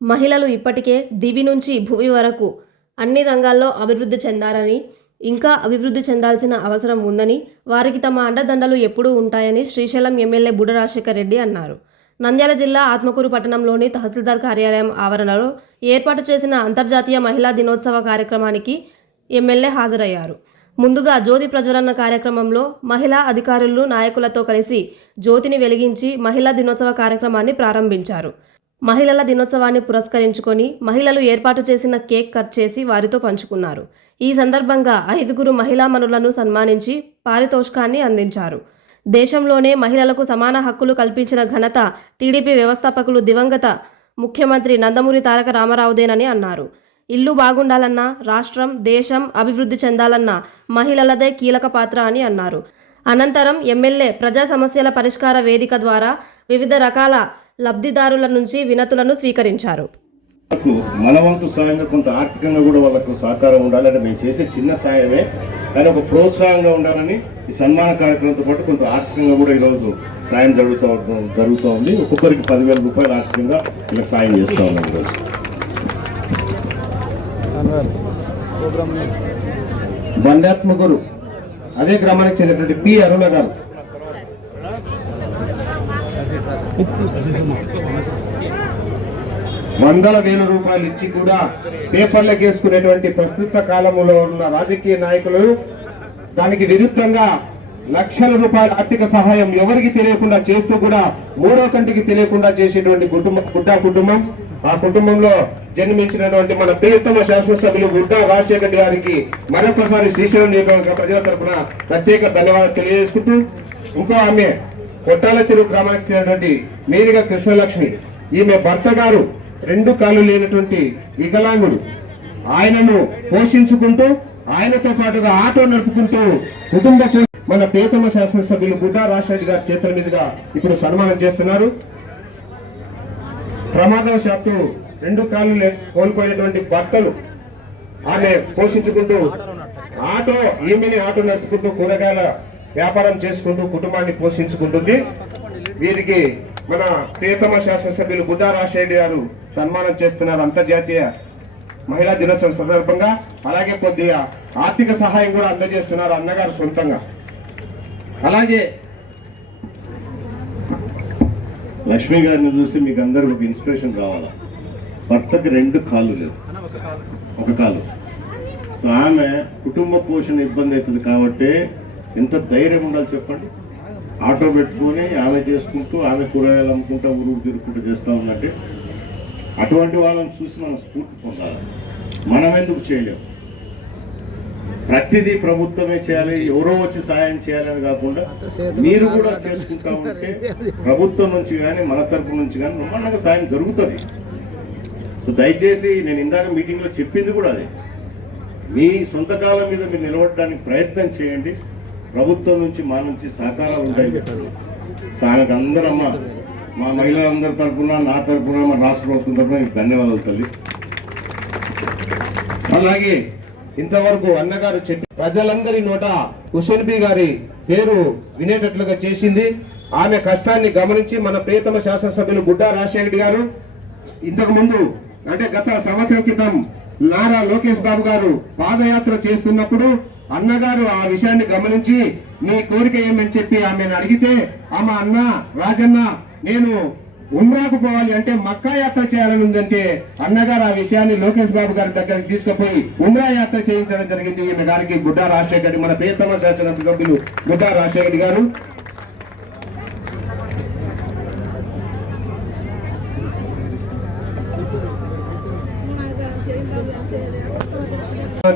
మహిళలు ఇప్పటికే దివి నుంచి భువి వరకు అన్ని రంగాల్లో అభివృద్ధి చెందారని, ఇంకా అభివృద్ధి చెందాల్సిన అవసరం ఉందని, వారికి తమ అండదండలు ఎప్పుడూ ఉంటాయని శ్రీశైలం ఎమ్మెల్యే బుడ్డ రాజశేఖర్ రెడ్డి అన్నారు. నంద్యాల జిల్లా ఆత్మకూరు పట్టణంలోని తహసీల్దార్ కార్యాలయం ఆవరణలో ఏర్పాటు చేసిన అంతర్జాతీయ మహిళా దినోత్సవ కార్యక్రమానికి ఎమ్మెల్యే హాజరయ్యారు. ముందుగా జ్యోతి ప్రజ్వలన కార్యక్రమంలో మహిళా అధికారులు నాయకులతో కలిసి జ్యోతిని వెలిగించి మహిళా దినోత్సవ కార్యక్రమాన్ని ప్రారంభించారు. మహిళల దినోత్సవాన్ని పురస్కరించుకొని మహిళలు ఏర్పాటు చేసిన కేక్ కట్ చేసి వారితో పంచుకున్నారు. ఈ సందర్భంగా 5 మహిళామణులను సన్మానించి పారితోషికాన్ని అందించారు. దేశంలోనే మహిళలకు సమాన హక్కులు కల్పించిన ఘనత టీడీపీ వ్యవస్థాపకులు దివంగత ముఖ్యమంత్రి నందమూరి తారక రామారావుదేనని అన్నారు. ఇల్లు బాగుండాలన్నా, రాష్ట్రం, దేశం అభివృద్ధి చెందాలన్నా మహిళలదే కీలక పాత్ర అని అన్నారు. అనంతరం ఎమ్మెల్యే ప్రజా సమస్యల పరిష్కార వేదిక ద్వారా వివిధ రకాల లబ్ధిదారుల నుంచి వినతులను స్వీకరించారు. మన వంతు సాయంగా కొంత ఆర్థికంగా కూడా వాళ్ళకు సహకారం ఉండాలంటే మేము చేసే చిన్న సాయమే, కానీ ఒక ప్రోత్సాహంగా ఉండాలని ఈ సన్మాన కార్యక్రమంతో పాటు కొంత ఆర్థికంగా కూడా ఈరోజు సాయం జరుగుతూ ఉంది. ఒక్కొక్కరికి 10,000 రూపాయలు ఆర్థికంగా ఇలా సాయం చేస్తూ ఉన్నాం. ఈరోజు బండాత్మగురు అదే గ్రామానికి చెందినటువంటి పి అరుణ గారు వందల వేల రూపాయలు ఇచ్చి కూడా పేపర్లకు వేసుకునేటువంటి ప్రస్తుత కాలంలో ఉన్న రాజకీయ నాయకులు దానికి విరుద్ధంగా లక్షల రూపాయల ఆర్థిక సహాయం ఎవరికి తెలియకుండా చేస్తూ కూడా మూడో కంటికి తెలియకుండా చేసేటువంటి కుటుంబం ఆ కుటుంబంలో జన్మించినటువంటి మన ప్రియతమ శాసనసభ్యులు బుడ్డ రాజశేఖర్ గారికి మరొకసారి శ్రీశైలం నియోజకవర్గ ప్రజల తరఫున ప్రత్యేక ధన్యవాదాలు తెలియజేసుకుంటూ, ఇంకో ఆమె కొట్టాల చెరువు గ్రామానికి చెందినటువంటి మేరిగా కృష్ణలక్ష్మి, ఈమె భర్త గారు 2 కాళ్ళు లేనటువంటి వికలాంగుడు. ఆయనను పోషించుకుంటూ ఆయనతో పాటుగా ఆటో నడుపుకుంటూ కుటుంబ మన ప్రియతమ శాసనసభ్యులు బుడ్డ రాజశేఖర్ గారి చేతుల మీదుగా ఇప్పుడు సన్మానం చేస్తున్నారు. ప్రమాదవశాత్తు 2 కాళ్ళు కోల్పోయినటువంటి భర్తలు ఆమె పోషించుకుంటూ ఈమెని ఆటో నడుపుకుంటూ కూరగాయల వ్యాపారం చేసుకుంటూ కుటుంబాన్ని పోషించుకుంటుంది. వీరికి మన ప్రియతమ శాసనసభ్యులు బుడ్డ రాజశేఖర్ గారు సన్మానం చేస్తున్నారు అంతర్జాతీయ మహిళా దినోత్సవం సందర్భంగా. అలాగే కొద్దిగా ఆర్థిక సహాయం కూడా అందజేస్తున్నారు అన్నగారు సొంతంగా. అలాగే లక్ష్మి గారిని చూసి మీకు అందరికి ఒక ఇన్స్పిరేషన్ కావాలా. భర్తకి 2 కాళ్ళు లేవు, 1 కాలు. ఆమె కుటుంబ పోషణ ఇబ్బంది అవుతుంది కాబట్టి ఎంత ధైర్యం ఉండాలి చెప్పండి. ఆటో పెట్టుకొని ఆమె చేసుకుంటూ ఆమె కూరగాయలు అమ్ముకుంటూ ఊరు తిరుగుకుంటూ చేస్తూ ఉన్నట్టే అటువంటి వాళ్ళని చూసి మనం స్ఫూర్తి పొందాలి. మనం ఎందుకు చేయలేము? ప్రతిదీ ప్రభుత్వమే చేయాలి, ఎవరో వచ్చి సాయం చేయాలని కాకుండా మీరు కూడా చేసుకుంటా ఉంటే ప్రభుత్వం నుంచి కానీ మన తరపు నుంచి కానీ బ్రహ్మాండంగా సాయం జరుగుతుంది. సో దయచేసి నేను ఇందాక మీటింగ్లో చెప్పింది కూడా అదే, మీ సొంత కాలం మీద మీరు నిలబడడానికి ప్రయత్నం చేయండి. ప్రభుత్వం నుంచి మా నుంచి సహకారాలు ఉంటాయి. దానికి అందరమ్మ మా మహిళలందరి తరఫున, నా తరఫున, మా రాష్ట్ర ప్రభుత్వం తరఫున ధన్యవాదాలు తల్లి. అలాగే ఇంతవరకు అన్నగారు చెప్పి ప్రజలందరి నోట హుస్సేన్ బి గారి పేరు వినేటట్లుగా చేసింది. ఆమె కష్టాన్ని గమనించి మన ప్రియతమ శాసనసభ్యులు బుడ్డ రాజశేఖర్ గారు ఇంతకు ముందు అంటే గత సంవత్సరం క్రితం నారా లోకేష్ బాబు గారు పాదయాత్ర చేస్తున్నప్పుడు అన్నగారు ఆ విషయాన్ని గమనించి మీ కోరిక ఏమని చెప్పి ఆమెను అడిగితే, ఆమె అన్న రాజన్న నేను ఉమ్రాకు పోవాలి అంటే మక్కా యాత్ర చేయాలని ఉందంటే అన్నగారు ఆ విషయాన్ని లోకేష్ బాబు గారి దగ్గరికి తీసుకుపోయి ఉమ్రా యాత్ర చేయించడం జరిగింది. ఈమె గారికి బుడ్డ రాజశేఖర్, మన ప్రియతమ శాసనసభ్యులు బుడ్డ రాజశేఖర్ గారు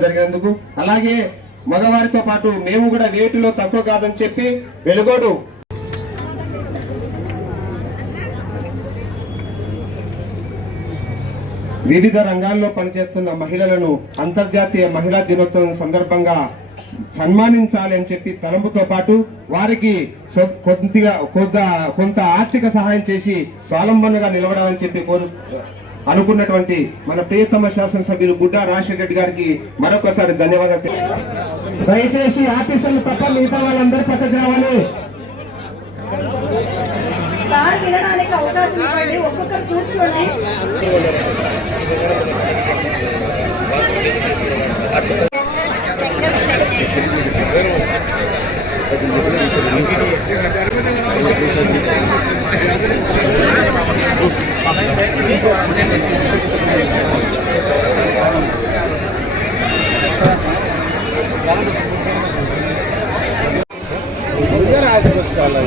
జరిగినందుకు. అలాగే మగవారితో పాటు మేము కూడా వేటిలో తక్కువ కాదని చెప్పి వెలుగోడు వివిధ రంగాల్లో పనిచేస్తున్న మహిళలను అంతర్జాతీయ మహిళా దినోత్సవం సందర్భంగా సన్మానించాలి అని చెప్పి తలంపుతో పాటు వారికి కొంత ఆర్థిక సహాయం చేసి స్వావలంబనగా నిలబడాలని చెప్పి అనుకున్నటువంటి మన ప్రియతమ శాసనసభ్యులు బుడ్డ రాజశేఖర్ గారికి మరొకసారి ధన్యవాదాలు. దయచేసి ఆఫీసర్లు తప్ప మిగతా వాళ్ళందరూ పక్కకు రావాలి. అవకాశం ఇవ్వండి, ఒక్కొక్కరు కూర్చోండి. उधर आज कुछ काला